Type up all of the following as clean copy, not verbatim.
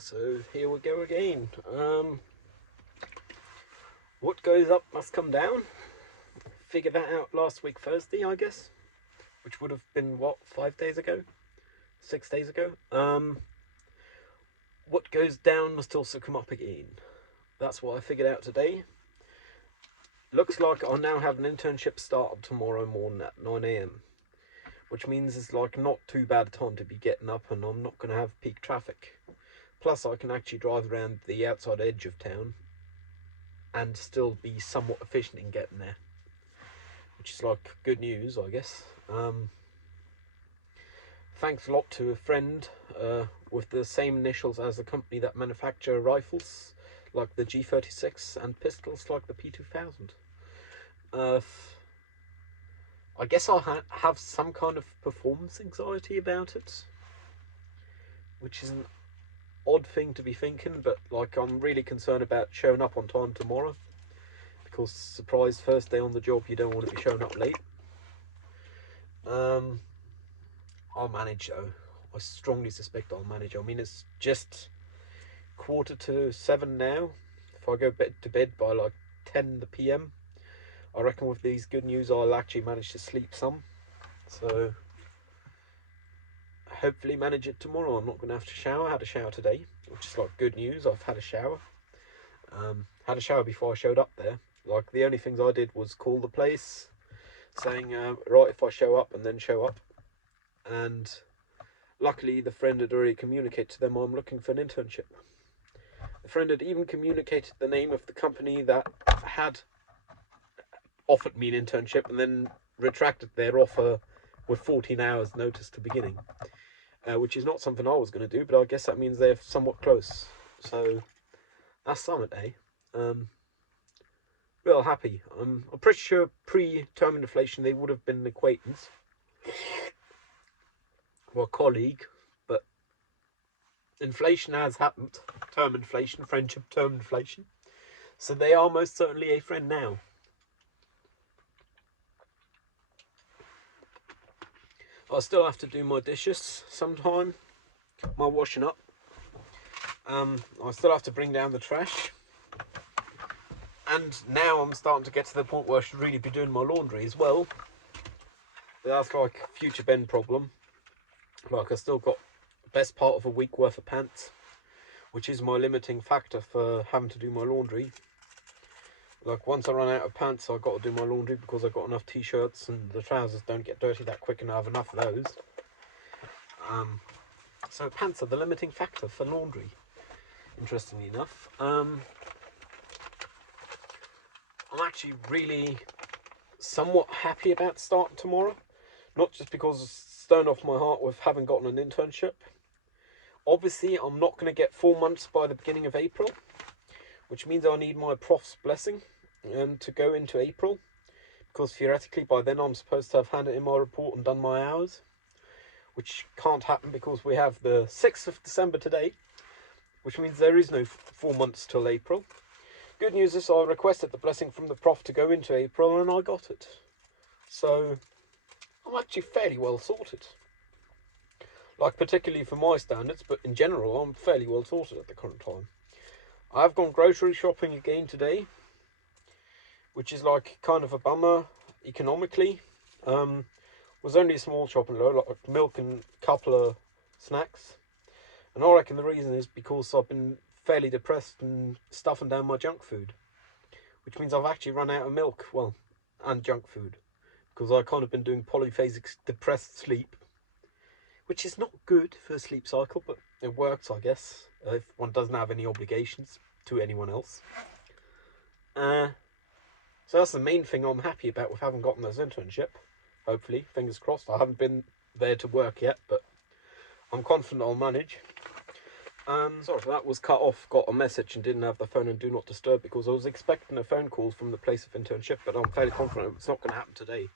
So here we go again. What goes up must come down. Figured that out last week Thursday, I guess, which would have been what, 5 days ago, 6 days ago. What goes down must also come up again. That's what I figured out today. Looks like I'll now have an internship start tomorrow morning at 9 a.m, which means it's like not too bad a time to be getting up, and I'm not going to have peak traffic. Plus, I can actually drive around the outside edge of town and still be somewhat efficient in getting there, which is like good news, I guess. Thanks a lot to a friend with the same initials as the company that manufacture rifles, like the G36, and pistols like the P2000. I guess I'll have some kind of performance anxiety about it, which is an odd thing to be thinking, but like I'm really concerned about showing up on time tomorrow, because surprise, first day on the job, you don't want to be showing up late. I'll manage though. I strongly suspect I'll manage. I mean, it's just 7:15 now. If I go to bed by like 10 p.m, I reckon with these good news I'll actually manage to sleep some. So hopefully manage it tomorrow. I'm not going to have to shower. I had a shower today, which is like good news. I've had a shower. Had a shower before I showed up there. Like the only things I did was call the place, saying right if I show up, and then show up. And luckily the friend had already communicated to them I'm looking for an internship. The friend had even communicated the name of the company that had offered me an internship and then retracted their offer with 14 hours notice to beginning, which is not something I was going to do, but I guess that means they're somewhat close. So that's something, eh? Real happy. I'm pretty sure pre-term inflation they would have been an acquaintance or a colleague, but inflation has happened. Term inflation, friendship, term inflation. So they are most certainly a friend now. I still have to do my dishes sometime, my washing up. I still have to bring down the trash. And now I'm starting to get to the point where I should really be doing my laundry as well. But that's like a future Ben problem. Like I still got the best part of a week worth of pants, which is my limiting factor for having to do my laundry. Like once I run out of pants, I've got to do my laundry because I've got enough t-shirts and the trousers don't get dirty that quick and I have enough of those. So pants are the limiting factor for laundry, interestingly enough. I'm actually really somewhat happy about starting tomorrow. Not just because it's stone off my heart with having gotten an internship. Obviously, I'm not going to get 4 months by the beginning of April, which means I need my prof's blessing to go into April, because theoretically by then I'm supposed to have handed in my report and done my hours, which can't happen because we have the 6th of December today, which means there is no 4 months till April. Good news is I requested the blessing from the prof to go into April and I got it. So I'm actually fairly well sorted. Like particularly for my standards, but in general I'm fairly well sorted at the current time. I've gone grocery shopping again today, which is like kind of a bummer economically. Was only a small shopping though, like milk and a couple of snacks. And I reckon the reason is because I've been fairly depressed and stuffing down my junk food, which means I've actually run out of milk, well, and junk food, because I've kind of been doing polyphasic depressed sleep, which is not good for a sleep cycle, but it works, I guess, if one doesn't have any obligations to anyone else. So that's the main thing I'm happy about with having gotten this internship. Hopefully, fingers crossed. I haven't been there to work yet, but I'm confident I'll manage. Sorry if that was cut off. Got a message and didn't have the phone on Do Not Disturb because I was expecting a phone call from the place of internship, but I'm fairly confident it's not going to happen today.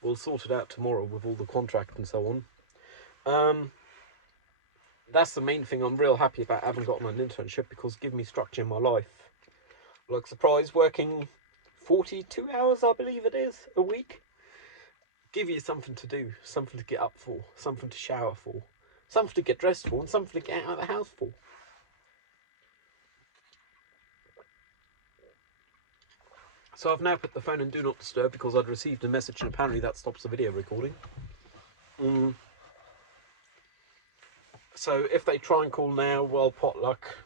We'll sort it out tomorrow with all the contract and so on. That's the main thing I'm real happy about having gotten an internship, because it gives me structure in my life. Like surprise, working 42 hours, I believe it is, a week. Give you something to do, something to get up for, something to shower for, something to get dressed for, and something to get out of the house for. So I've now put the phone in Do Not Disturb because I'd received a message and apparently that stops the video recording. So if they try and call now, well, potluck,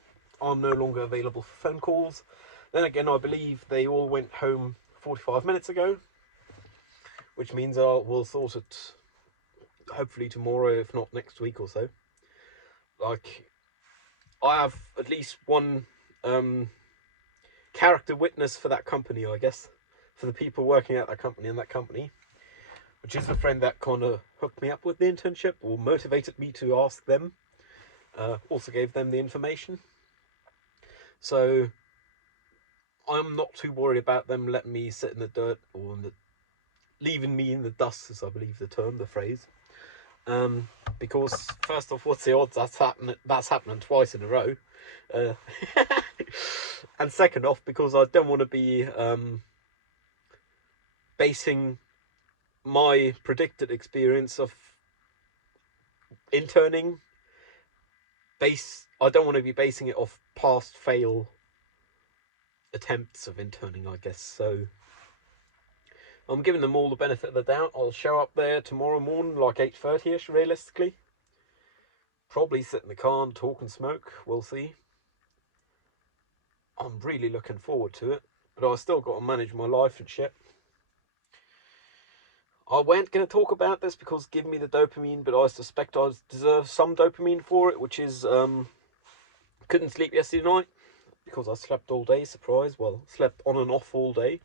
I'm no longer available for phone calls. Then again, I believe they all went home 45 minutes ago, which means we'll sort it hopefully tomorrow, if not next week or so. Like, I have at least one character witness for that company, I guess, for the people working at that company, which is a friend that kind of hooked me up with the internship or motivated me to ask them. Also gave them the information. So I'm not too worried about them letting me sit in the dirt or leaving me in the dust, is I believe the phrase. Because first off, what's the odds that's happening twice in a row? And second off, because I don't want to be basing my predicted experience of interning I don't want to be basing it off past fail attempts of interning, I guess. So I'm giving them all the benefit of the doubt. I'll show up there tomorrow morning like 8:30ish, realistically. Probably sit in the car and talk and smoke. We'll see. I'm really looking forward to it, but I still got to manage my life and shit. I weren't going to talk about this because give me the dopamine, but I suspect I deserve some dopamine for it, which is couldn't sleep yesterday night because I slept all day, surprise. Well, slept on and off all day.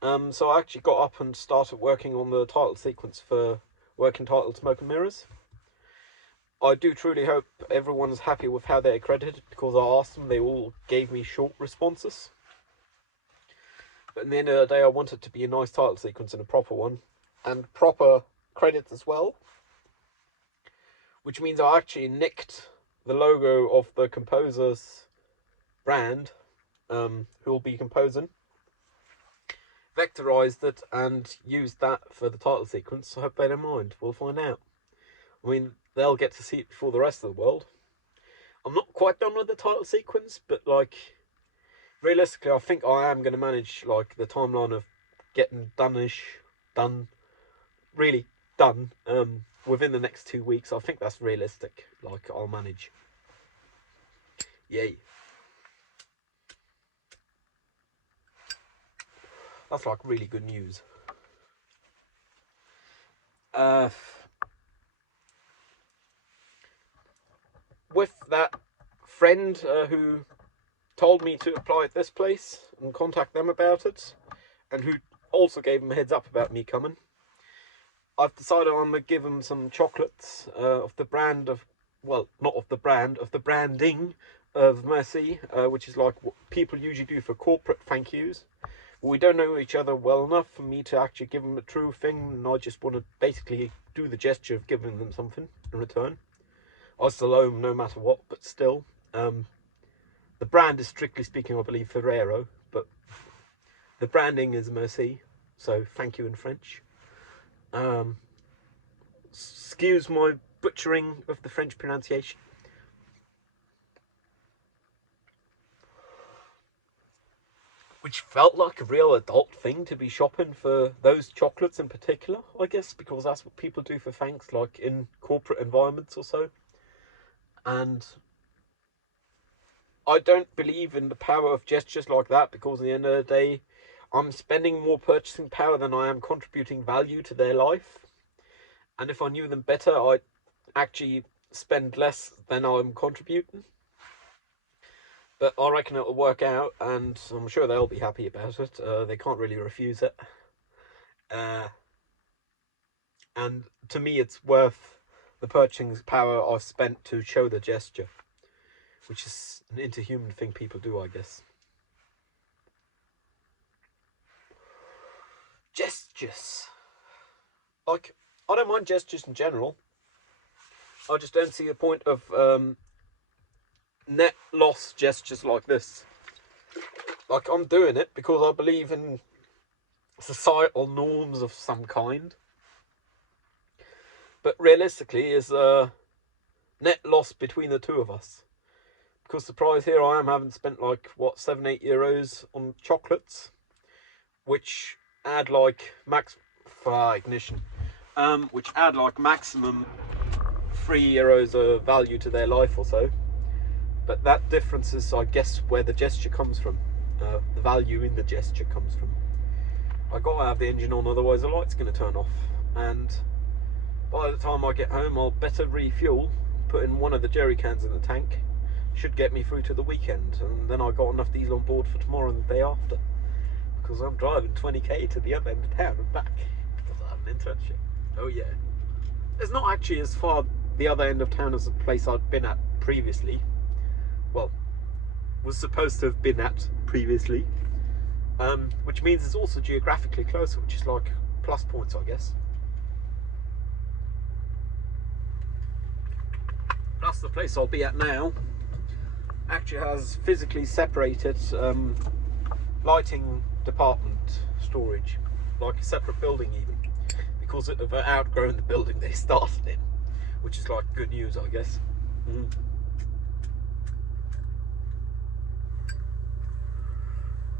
So I actually got up and started working on the title sequence for working title Smoke and Mirrors. I do truly hope everyone's happy with how they're credited, because I asked them, they all gave me short responses. But in the end of the day, I want it to be a nice title sequence and a proper one, and proper credits as well. Which means I actually nicked the logo of the composer's brand, who will be composing, vectorized it and used that for the title sequence. I hope they don't mind. We'll find out. I mean, they'll get to see it before the rest of the world. I'm not quite done with the title sequence, but like, realistically, I think I am going to manage like the timeline of getting really done within the next 2 weeks. I think that's realistic. Like, I'll manage. Yay. That's like really good news. With that friend who told me to apply at this place and contact them about it, and who also gave them a heads up about me coming, I've decided I'm going to give them some chocolates of the brand of, well, not of the brand, of the branding of Merci, which is like what people usually do for corporate thank yous. We don't know each other well enough for me to actually give them a true thing, and I just want to basically do the gesture of giving them something in return. I still owe them no matter what, but still. The brand is, strictly speaking, I believe, Ferrero, but the branding is Merci, so thank you in French. Excuse my butchering of the French pronunciation. Which felt like a real adult thing to be shopping for those chocolates in particular, I guess, because that's what people do for thanks, like in corporate environments or so. And I don't believe in the power of gestures like that, because at the end of the day, I'm spending more purchasing power than I am contributing value to their life. And if I knew them better, I'd actually spend less than I'm contributing. But I reckon it'll work out, and I'm sure they'll be happy about it. They can't really refuse it. And to me, it's worth the purchasing power I've spent to show the gesture, which is an interhuman thing people do, I guess. Gestures. Like, I don't mind gestures in general. I just don't see the point of net loss gestures like this. Like, I'm doing it because I believe in societal norms of some kind. But realistically, is a net loss between the two of us. Because surprise, here I am having spent like, what, €7-8 on chocolates. which add like max for ignition, which add like maximum €3 of value to their life or so. But that difference is, I guess, where the gesture comes from. The value in the gesture comes from. I gotta have the engine on, otherwise the light's gonna turn off. And by the time I get home, I'll better refuel, put in one of the jerry cans in the tank. Should get me through to the weekend, and then I got enough diesel on board for tomorrow and the day after. Because I'm driving 20k to the other end of town and back because I have an internship. Oh yeah. It's not actually as far the other end of town as the place I'd been at previously. Well, was supposed to have been at previously. Which means it's also geographically closer, which is like plus points, I guess. Plus the place I'll be at now actually has physically separated lighting department storage, like a separate building even, because of outgrowing the building they started in, which is like good news, I guess.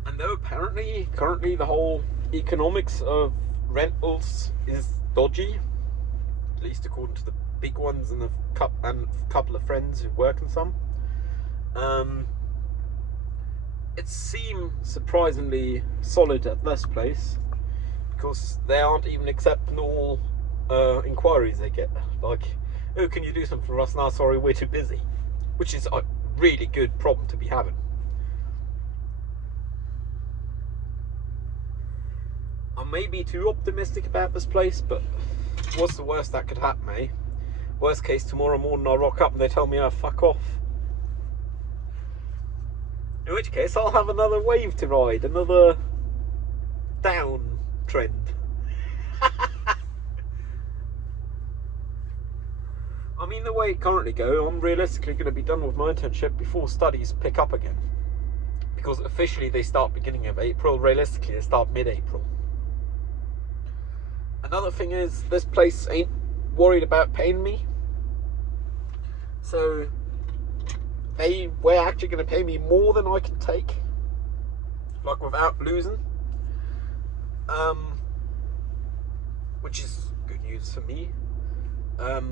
And though apparently currently the whole economics of rentals is dodgy, at least according to the big ones and a couple of friends who work in some, it seems surprisingly solid at this place, because they aren't even accepting all inquiries they get. Like, oh, can you do something for us? No, sorry, we're too busy. Which is a really good problem to be having. I may be too optimistic about this place, but what's the worst that could happen, eh? Worst case, tomorrow morning I rock up and they tell me, oh, fuck off. In which case, I'll have another wave to ride, another down trend. I mean, the way it currently goes, I'm realistically going to be done with my internship before studies pick up again. Because officially they start beginning of April, realistically they start mid-April. Another thing is, this place ain't worried about paying me. So they were actually going to pay me more than I can take, like without losing, which is good news for me. I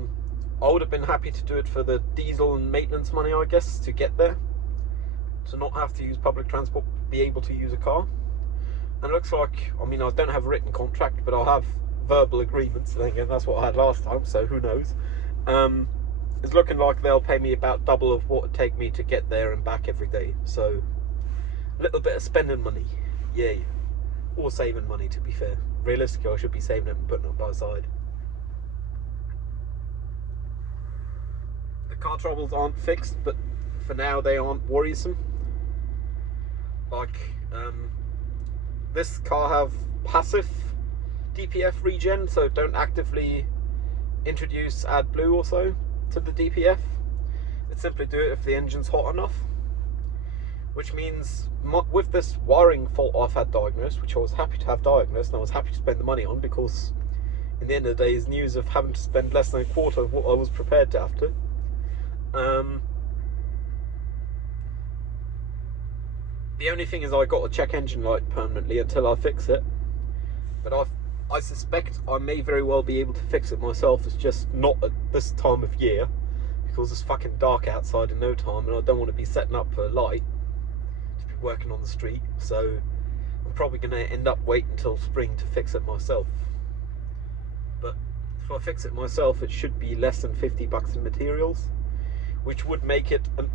would have been happy to do it for the diesel and maintenance money, I guess, to get there, to not have to use public transport, be able to use a car. And it looks like, I mean, I don't have a written contract, but I'll have verbal agreements, and again, that's what I had last time, so who knows. It's looking like they'll pay me about double of what it'd take me to get there and back every day. So, a little bit of spending money, yay. Or saving money, to be fair. Realistically, I should be saving it and putting it by the side. The car troubles aren't fixed, but for now they aren't worrisome. Like, this car have passive DPF regen, so don't actively introduce AdBlue or so to the DPF. It simply do it if the engine's hot enough, which means with this wiring fault I've had diagnosed, which I was happy to have diagnosed and I was happy to spend the money on, because in the end of the day is news of having to spend less than a quarter of what I was prepared to have to. The only thing is I got to check engine light permanently until I fix it, but I suspect I may very well be able to fix it myself. It's just not at this time of year, because it's fucking dark outside in no time, and I don't want to be setting up for a light to be working on the street. So I'm probably going to end up waiting until spring to fix it myself. But if I fix it myself, it should be less than $50 in materials, which would make it an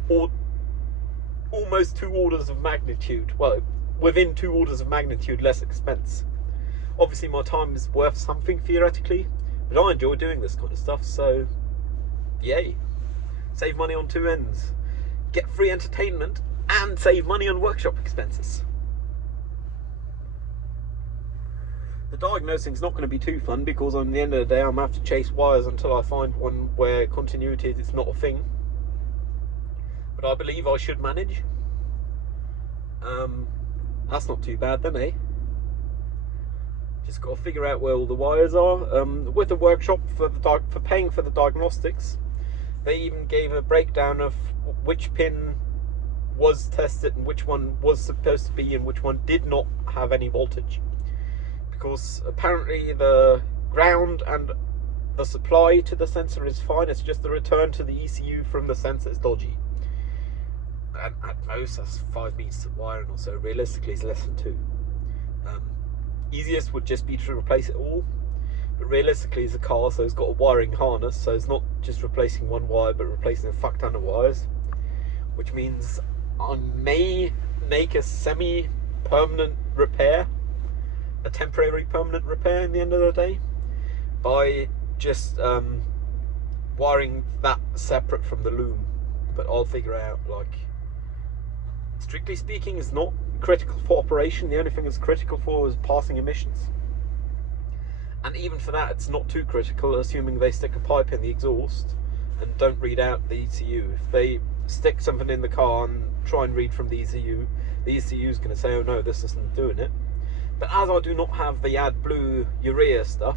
almost 2 orders of magnitude, well, within 2 orders of magnitude less expense. Obviously my time is worth something theoretically, but I enjoy doing this kind of stuff, so yay. Save money on 2 ends. Get free entertainment and save money on workshop expenses. The diagnosing is not going to be too fun, because on the end of the day I'm going to have to chase wires until I find one where continuity is not a thing. But I believe I should manage. That's not too bad then, eh? Just got to figure out where all the wires are. With the workshop for paying for the diagnostics, they even gave a breakdown of which pin was tested and which one was supposed to be and which one did not have any voltage. because apparently the ground and the supply to the sensor is fine. It's just the return to the ECU from the sensor is dodgy. And at most, that's 5 meters of wiring or so. Realistically, it's less than 2. Easiest would just be to replace it all. But realistically, it's a car, so it's got a wiring harness. So it's not just replacing one wire, but replacing a fuck ton of wires. Which means I may make a semi-permanent repair, a temporary permanent repair in the end of the day, by just wiring that separate from the loom. But I'll figure out, like, strictly speaking, it's not critical for operation. The only thing it's critical for is passing emissions. And even for that, it's not too critical, assuming they stick a pipe in the exhaust and don't read out the ECU. If they stick something in the car and try and read from the ECU is going to say, oh no, this isn't doing it. But as I do not have the AdBlue urea stuff,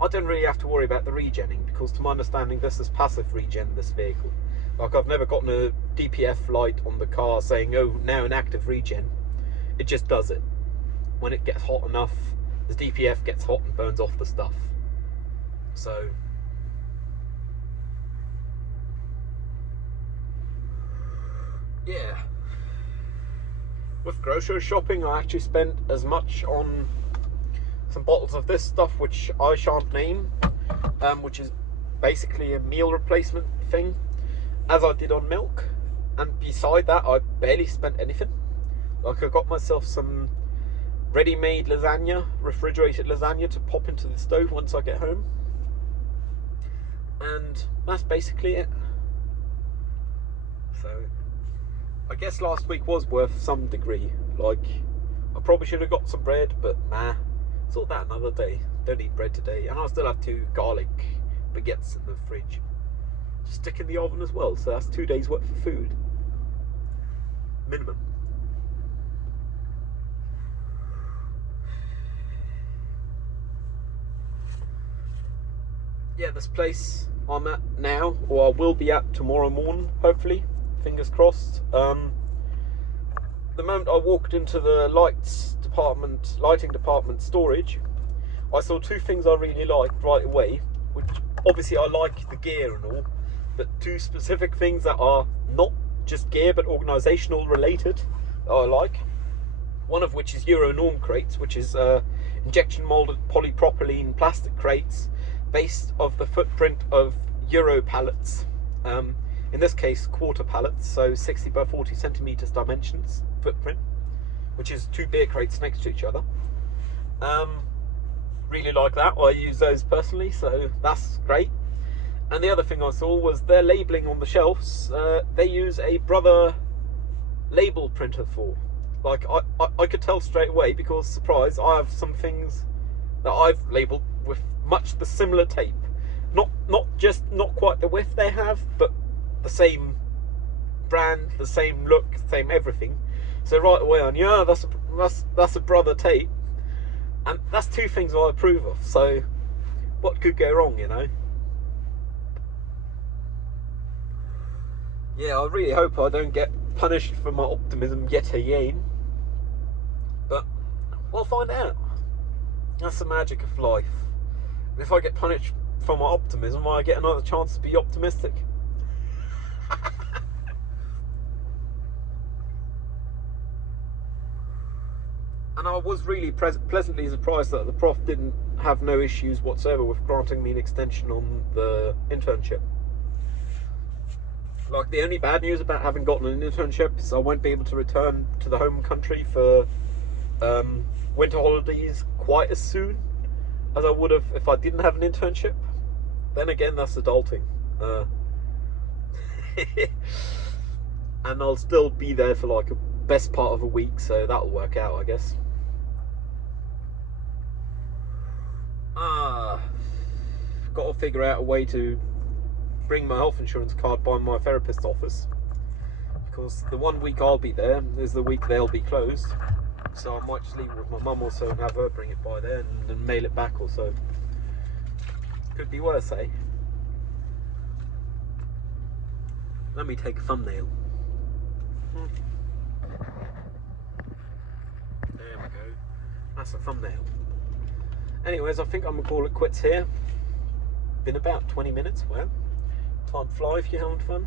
I don't really have to worry about the regenning, because to my understanding, this is passive regen, this vehicle. Like, I've never gotten a DPF light on the car saying, oh, now an active regen. It just does it. When it gets hot enough, the DPF gets hot and burns off the stuff. So, yeah. With grocery shopping, I actually spent as much on some bottles of this stuff, which I shan't name, which is basically a meal replacement thing, as I did on milk. And beside that, I barely spent anything. Like, I got myself some ready-made lasagna, refrigerated lasagna, to pop into the stove once I get home. And that's basically it. So, I guess last week was worth some degree. Like, I probably should have got some bread, but nah, sort that another day. Don't eat bread today. And I still have 2 garlic baguettes in the fridge. Just stick in the oven as well, so that's 2 days worth of food. Minimum. Yeah, this place I'm at now, or I will be at tomorrow morning, hopefully. Fingers crossed. The moment I walked into the lighting department storage, I saw 2 things I really liked right away, which obviously I like the gear and all, but 2 specific things that are not just gear but organisational related that I like. One of which is Euronorm crates, which is injection moulded polypropylene plastic crates based of the footprint of Euro pallets. In this case, quarter pallets, so 60 by 40 centimeters dimensions footprint, which is 2 beer crates next to each other. Really like that. I use those personally, so that's great. And the other thing I saw was their labelling on the shelves. They use a Brother label printer for. Like, I could tell straight away, because, surprise, I have some things that I've labelled with much the similar tape. Not quite the width they have, but the same brand, the same look, same everything. So right away I knew, oh, that's a Brother tape. And that's 2 things I approve of, so what could go wrong, you know? Yeah, I really hope I don't get punished for my optimism yet again. But we'll find out. That's the magic of life. If I get punished for my optimism, I get another chance to be optimistic. And I was really pleasantly surprised that the prof didn't have no issues whatsoever with granting me an extension on the internship. Like, the only bad news about having gotten an internship is I won't be able to return to the home country for winter holidays quite as soon as I would have if I didn't have an internship. Then again, that's adulting. And I'll still be there for like a best part of a week, so that'll work out, I guess. Got to figure out a way to bring my health insurance card by my therapist's office, because the 1 week I'll be there is the week they'll be closed. So I might just leave it with my mum or so and have her bring it by there and mail it back or so. Could be worse, eh? Let me take a thumbnail. There we go. That's a thumbnail. Anyways, I think I'm gonna call it quits here. Been about 20 minutes. Wow, time fly if you're having fun.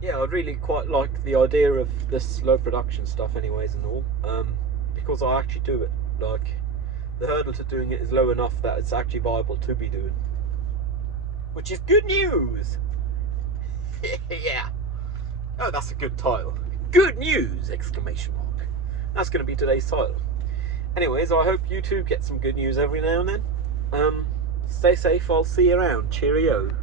Yeah, I really quite like the idea of this slow production stuff, anyways, and all. Because I actually do it. Like, the hurdle to doing it is low enough that it's actually viable to be doing, which is good news. Yeah. Oh, that's a good title. Good news! Exclamation mark. That's going to be today's title. Anyways, I hope you too get some good news every now and then. Stay safe. I'll see you around. Cheerio.